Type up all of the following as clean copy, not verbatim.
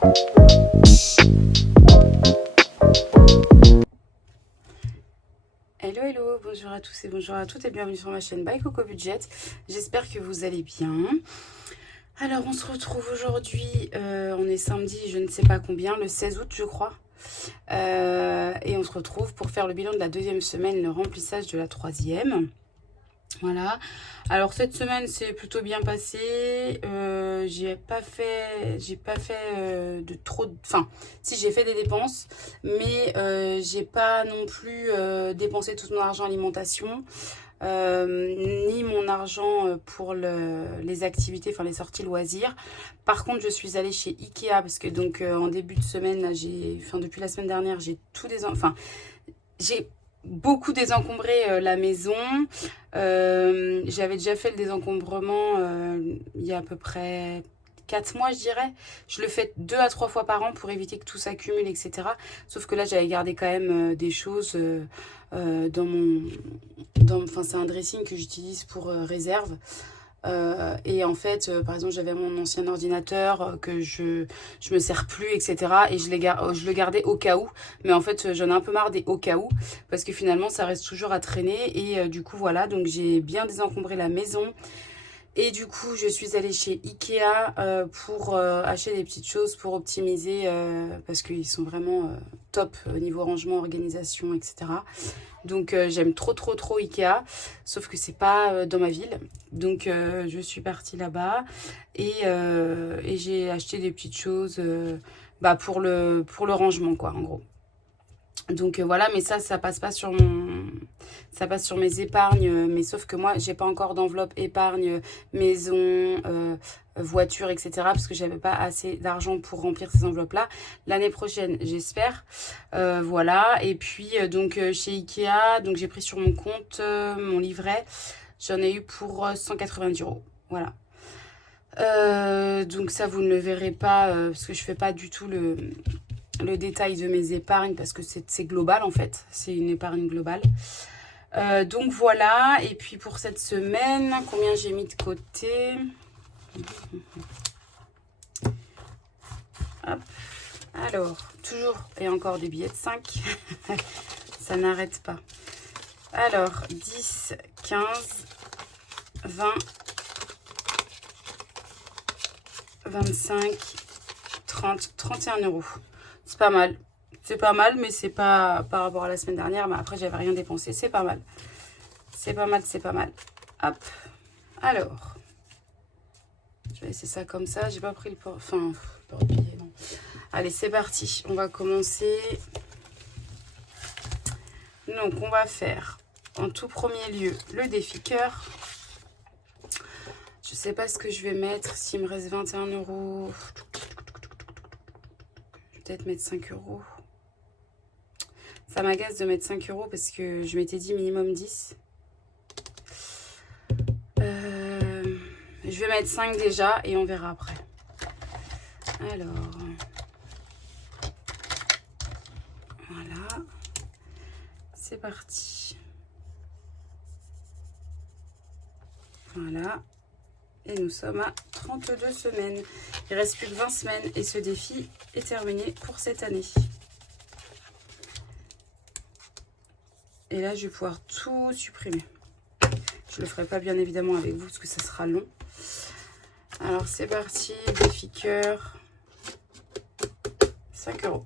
Hello hello, bonjour à tous et bonjour à toutes et bienvenue sur ma chaîne By Coco Budget. J'espère que vous allez bien. Alors on se retrouve aujourd'hui, on est samedi, je ne sais pas combien, le 16 août je crois. Et on se retrouve pour faire le bilan de la deuxième semaine, le remplissage de la troisième. Voilà. Alors cette semaine c'est plutôt bien passé. J'ai pas fait de trop. Enfin, si j'ai fait des dépenses, mais j'ai pas non plus dépensé tout mon argent alimentation. Ni mon argent pour les activités, enfin les sorties loisirs. Par contre, je suis allée chez Ikea parce que donc en début de semaine, là, depuis la semaine dernière, j'ai beaucoup désencombré la maison. J'avais déjà fait le désencombrement il y a à peu près 4 mois, je dirais. Je le fais 2 à 3 fois par an pour éviter que tout s'accumule, etc. Sauf que là, j'avais gardé quand même des choses dans mon... Enfin, c'est un dressing que j'utilise pour réserve. Et en fait, par exemple, j'avais mon ancien ordinateur que je me sers plus, etc. Et je le gardais au cas où. Mais en fait, j'en ai un peu marre des au cas où. Parce que finalement, ça reste toujours à traîner. Et du coup, voilà. Donc, j'ai bien désencombré la maison. Et du coup, je suis allée chez Ikea pour acheter des petites choses pour optimiser. Parce qu'ils sont vraiment top au niveau rangement, organisation, etc. Donc j'aime trop Ikea, sauf que c'est pas dans ma ville. Donc je suis partie là-bas et j'ai acheté des petites choses pour le rangement quoi en gros. Donc voilà, mais ça passe pas sur ça passe sur mes épargnes, mais sauf que moi j'ai pas encore d'enveloppe épargne maison, voiture, etc. parce que j'avais pas assez d'argent pour remplir ces enveloppes là. L'année prochaine j'espère. Voilà, et puis donc chez Ikea, donc j'ai pris sur mon compte mon livret, j'en ai eu pour 190 euros. Voilà. Donc ça vous ne le verrez pas parce que je fais pas du tout le détail de mes épargnes parce que c'est global en fait, c'est une épargne globale. Donc voilà, et puis pour cette semaine, combien j'ai mis de côté? Hop. Alors, toujours et encore des billets de 5, ça n'arrête pas. Alors, 10, 15, 20, 25, 30, 31 euros. C'est pas mal. C'est pas mal, mais c'est pas par rapport à la semaine dernière. Mais après, j'avais rien dépensé. C'est pas mal. C'est pas mal, c'est pas mal. Hop. Alors. Je vais laisser ça comme ça. J'ai pas pris le port... Enfin, porte-billet, non. Allez, c'est parti. On va commencer. Donc, on va faire en tout premier lieu le défi cœur. Je sais pas ce que je vais mettre. S'il me reste 21 euros... peut-être mettre 5 euros. Ça m'agace de mettre 5 euros parce que je m'étais dit minimum 10. Je vais mettre 5 déjà et on verra après. Alors. Voilà. C'est parti. Voilà. Et nous sommes à 32 semaines. Il reste plus que 20 semaines et ce défi est terminé pour cette année. Et là, je vais pouvoir tout supprimer. Je ne le ferai pas bien évidemment avec vous parce que ça sera long. Alors, c'est parti. Défi cœur. 5 euros.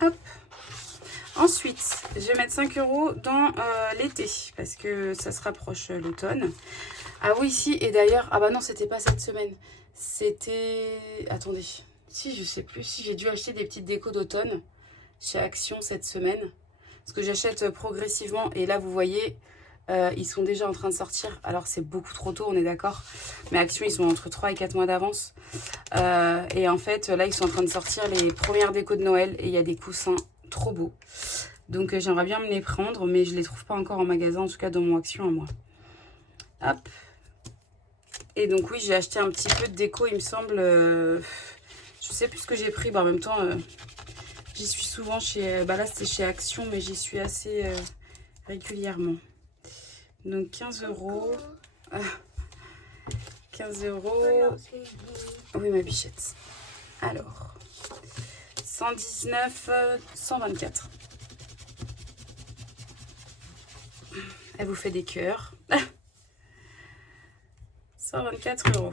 Hop. Ensuite, je vais mettre 5 euros dans l'été parce que ça se rapproche l'automne. Ah oui, si, et d'ailleurs, ah bah non, c'était pas cette semaine. C'était... Attendez. Si, je sais plus si j'ai dû acheter des petites décos d'automne chez Action cette semaine. Parce que j'achète progressivement. Et là, vous voyez, ils sont déjà en train de sortir. Alors, c'est beaucoup trop tôt, on est d'accord. Mais Action, ils sont entre 3 et 4 mois d'avance. Et en fait, là, ils sont en train de sortir les premières décos de Noël. Et il y a des coussins trop beaux. Donc, j'aimerais bien me les prendre. Mais je les trouve pas encore en magasin, en tout cas dans mon Action à moi. Hop. Et donc oui, j'ai acheté un petit peu de déco, il me semble. Je sais plus ce que j'ai pris. En même temps, j'y suis souvent chez... là, c'était chez Action, mais j'y suis assez régulièrement. Donc 15 euros. 15 euros. Oui, ma bichette. Alors, 119, 124. Elle vous fait des cœurs. 124 €.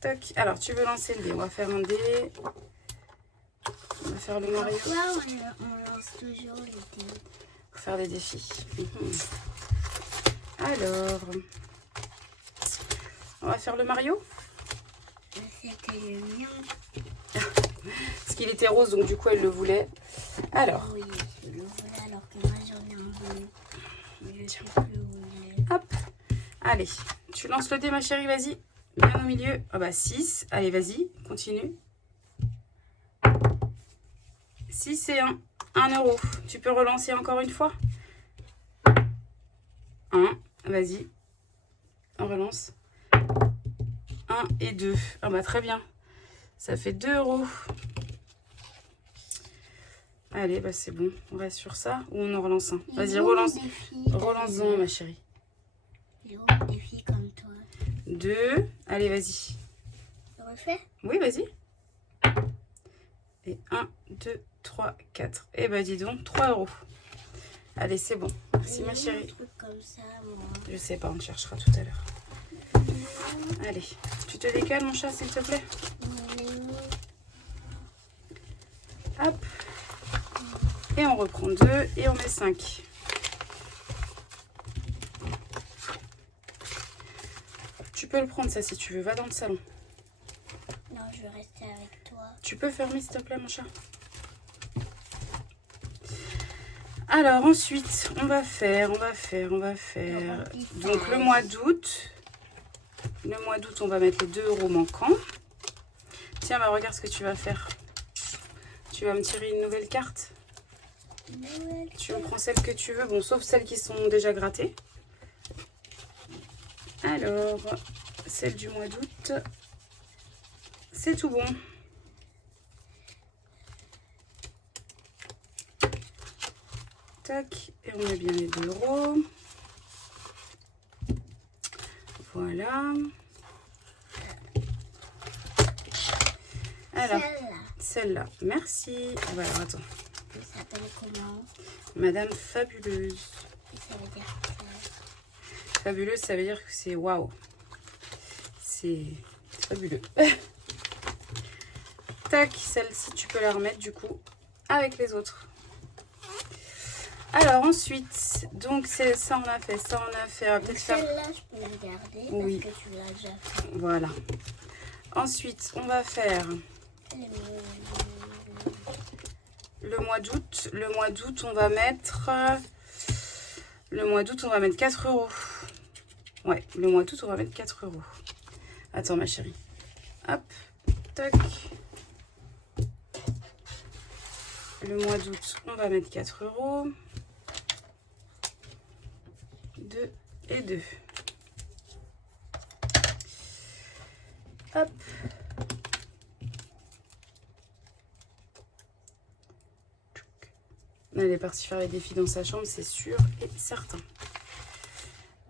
Toc. Alors, tu veux lancer le dé. On va faire un dé. On va faire le Mario. Pourquoi on lance toujours les dés? Pour faire des défis. Alors, on va faire le Mario. C'était le mien. Parce qu'il était rose, donc du coup, elle le voulait. Alors. Oui, je le voulais alors que moi j'en ai un bleu. Je sais plus où il est. Hop. Allez, tu lances le dé, ma chérie, vas-y. Bien au milieu. Ah bah 6. Allez, vas-y, continue. 6 et 1. 1 €. Tu peux relancer encore une fois. 1. Vas-y. On relance. 1 et 2. Ah bah très bien. Ça fait 2 €. Allez, bah c'est bon. On reste sur ça ou on en relance un. Vas-y, relance. Relance-en, ma chérie. Des filles comme toi. 2. Allez, vas-y. Je refais? Oui, vas-y. Et 1, 2, 3, 4. Et bah dis donc, 3 €. Allez, c'est bon. Merci, ma chérie. Un truc comme ça, moi. Je sais pas, on cherchera tout à l'heure. Allez, tu te décales, mon chat, s'il te plaît. Hop. Et on reprend 2 et on met 5. Tu peux le prendre, ça, si tu veux. Va dans le salon. Non, je veux rester avec toi. Tu peux fermer, s'il te plaît, mon chat. Alors, ensuite, on va faire. Donc, le mois d'août. Le mois d'août, on va mettre les 2 € manquants. Tiens, bah, regarde ce que tu vas faire. Tu vas me tirer une nouvelle carte. Tu me prends celle que tu veux. Bon, sauf celles qui sont déjà grattées. Alors, celle du mois d'août. C'est tout bon. Tac. Et on met bien les 2 €. Voilà. Alors, celle-là. Merci. Ah bah alors, attends. Elle s'appelle comment? Madame Fabuleuse. Ça veut dire quoi? Fabuleuse, ça veut dire que c'est waouh. C'est fabuleux. Tac, celle-ci, tu peux la remettre du coup avec les autres. Alors ensuite, donc c'est ça on a fait, ça on a fait. On va peut-être faire... Celle-là, je peux la garder oui. parce que tu l'as déjà fait. Voilà. Ensuite, on va faire le mois d'août. Le mois d'août, on va mettre... Le mois d'août, on va mettre 4 €. Ouais, le mois d'août, on va mettre 4 €. Attends, ma chérie. Hop, tac. Le mois d'août, on va mettre 4 €. 2 et 2. Hop. Elle est partie faire les défis dans sa chambre, c'est sûr et certain.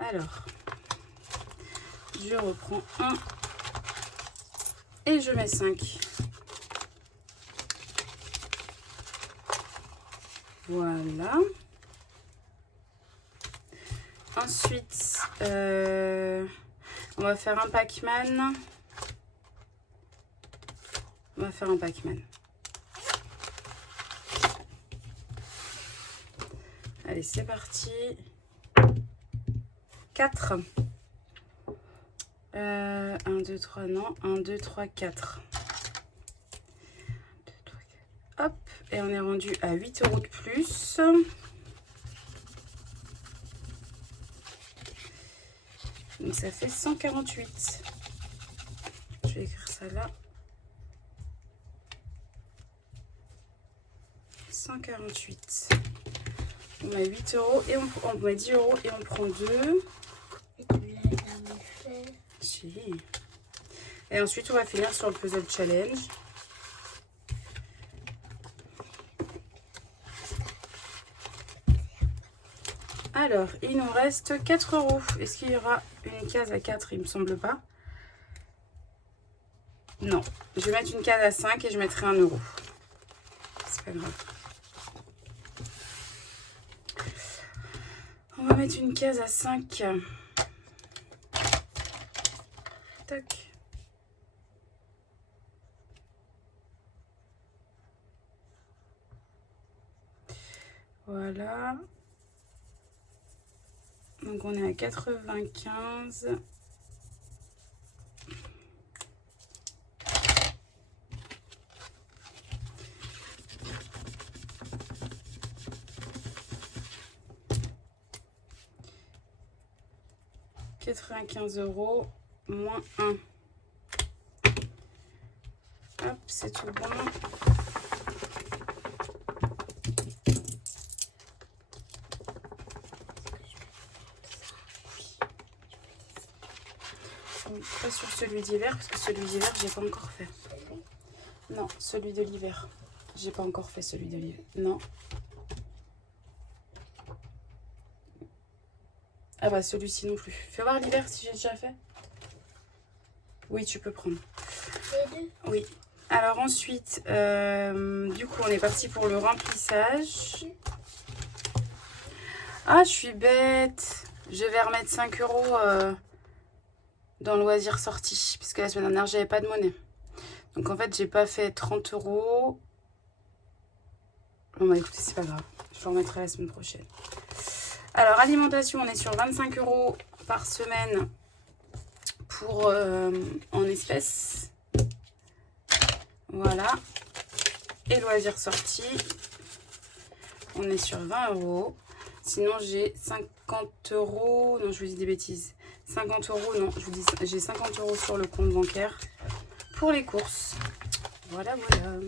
Alors, je reprends 1 et je mets 5. Voilà. Ensuite, on va faire un Pac-Man. On va faire un Pac-Man. Allez, c'est parti. 4. 1, 2, 3, non. 1, 2, 3, 4. Hop, et on est rendu à 8 € de plus. Donc ça fait 148. Je vais écrire ça là. 148. On met 8 € et on met 10 € et on prend 2. Et tu l'as jamais fait. Si. Et ensuite on va finir sur le puzzle challenge. Alors, il nous reste 4 €. Est-ce qu'il y aura une case à 4? Il me semble pas. Non, je vais mettre une case à 5 et je mettrai 1 euro. C'est pas grave. On va mettre une case à 5. Tac. Voilà. Donc on est à 95. €95 moins 1. Hop, c'est tout bon. Pas sur celui d'hiver parce que celui d'hiver j'ai pas encore fait. Non, celui de l'hiver. J'ai pas encore fait celui de l'hiver. Non. Ah bah celui-ci non plus. Fais voir l'hiver si j'ai déjà fait. Oui, tu peux prendre. Les deux. Oui. Alors ensuite, du coup, on est parti pour le remplissage. Ah, je suis bête. Je vais remettre 5 € dans le loisir sorti. Puisque la semaine dernière, j'avais pas de monnaie. Donc en fait, j'ai pas fait 30 €. Bon bah écoutez, c'est pas grave. Je le remettrai la semaine prochaine. Alors, alimentation, on est sur 25 € par semaine pour en espèces. Voilà. Et loisirs sortis, on est sur 20 €. Sinon, j'ai 50 €. Non, je vous dis des bêtises. 50 €, non, je vous dis, j'ai 50 € sur le compte bancaire pour les courses. Voilà, voilà.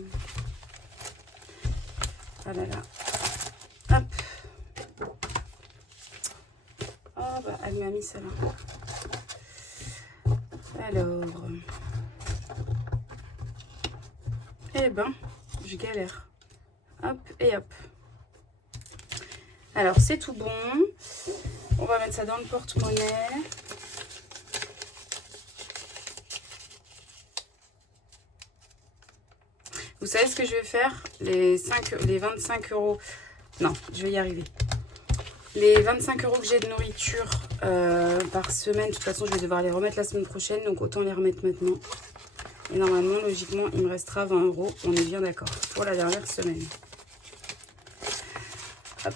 Ah là là. Hop. Oh, bah, elle m'a mis ça là. Alors. Eh ben, je galère. Hop et hop. Alors, c'est tout bon. On va mettre ça dans le porte-monnaie. Vous savez ce que je vais faire? Les 25 €. Non, je vais y arriver. Les 25 € que j'ai de nourriture par semaine, de toute façon, je vais devoir les remettre la semaine prochaine. Donc, autant les remettre maintenant. Et normalement, logiquement, il me restera 20 €. On est bien d'accord. Pour la dernière semaine. Hop.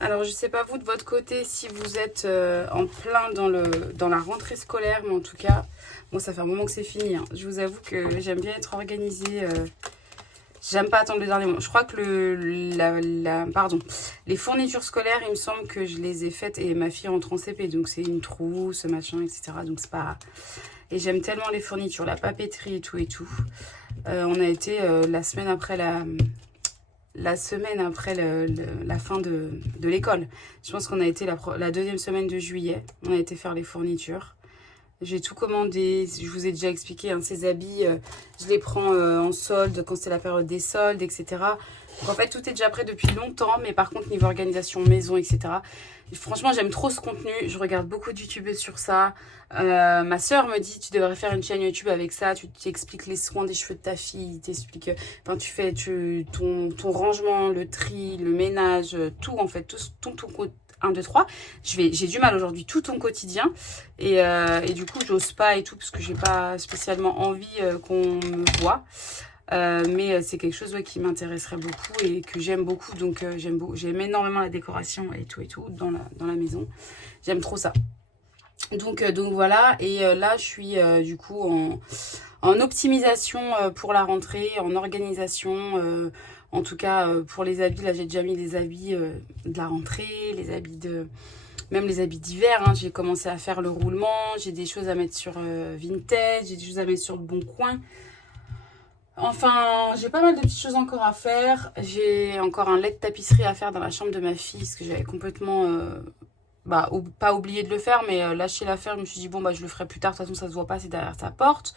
Alors, je ne sais pas vous de votre côté si vous êtes en plein dans la rentrée scolaire. Mais en tout cas, bon, ça fait un moment que c'est fini. Hein. Je vous avoue que j'aime bien être organisée. J'aime pas attendre le dernier moment. Je crois que les fournitures scolaires, il me semble que je les ai faites et ma fille rentre en CP. Donc, c'est une trousse, machin, etc. Donc, c'est pas... Et j'aime tellement les fournitures, la papeterie et tout et tout. On a été la semaine après la fin de l'école. Je pense qu'on a été la deuxième semaine de juillet. On a été faire les fournitures. J'ai tout commandé. Je vous ai déjà expliqué, hein, ces habits, je les prends en solde quand c'est la période des soldes, etc. Donc en fait, tout est déjà prêt depuis longtemps. Mais par contre, niveau organisation maison, etc. Franchement, j'aime trop ce contenu. Je regarde beaucoup de youtubeuses sur ça. Ma soeur me dit, tu devrais faire une chaîne YouTube avec ça. Tu t'expliques les soins des cheveux de ta fille. T'expliques, enfin, tu fais ton rangement, le tri, le ménage, tout en fait, tout 1, 2, 3. J'ai du mal aujourd'hui, tout ton quotidien. Et du coup, j'ose pas et tout, parce que j'ai pas spécialement envie qu'on me voit. Mais c'est quelque chose qui m'intéresserait beaucoup et que j'aime beaucoup. Donc, j'aime énormément la décoration et tout dans la maison. J'aime trop ça. Donc voilà. Et là, je suis du coup en optimisation pour la rentrée, en organisation. En tout cas, pour les habits, là, j'ai déjà mis les habits de la rentrée, même les habits d'hiver. Hein. J'ai commencé à faire le roulement. J'ai des choses à mettre sur Vinted. J'ai des choses à mettre sur le Bon Coin. Enfin, j'ai pas mal de petites choses encore à faire. J'ai encore un lait de tapisserie à faire dans la chambre de ma fille, parce que j'avais complètement... pas oublié de le faire, mais lâché l'affaire. Je me suis dit, bon, je le ferai plus tard. De toute façon, ça se voit pas, c'est derrière sa porte.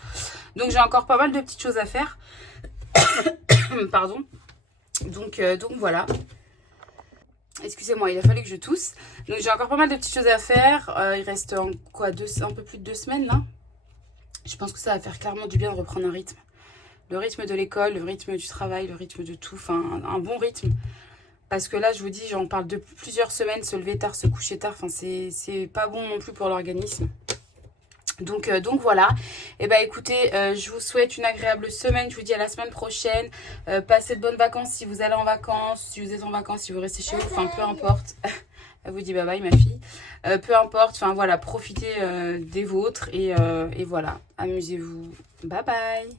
Donc, j'ai encore pas mal de petites choses à faire. Pardon. Donc voilà. Excusez-moi, il a fallu que je tousse. Donc j'ai encore pas mal de petites choses à faire. Il reste un peu plus de 2 semaines là. Je pense que ça va faire clairement du bien de reprendre un rythme. Le rythme de l'école, le rythme du travail, le rythme de tout, enfin un bon rythme. Parce que là, je vous dis, j'en parle depuis plusieurs semaines, se lever tard, se coucher tard, enfin c'est pas bon non plus pour l'organisme. Donc voilà, et bah écoutez, je vous souhaite une agréable semaine, je vous dis à la semaine prochaine, passez de bonnes vacances si vous allez en vacances, si vous êtes en vacances, si vous restez chez vous, enfin peu importe, elle vous dit bye bye ma fille, peu importe, enfin voilà, profitez des vôtres et voilà, amusez-vous, bye bye.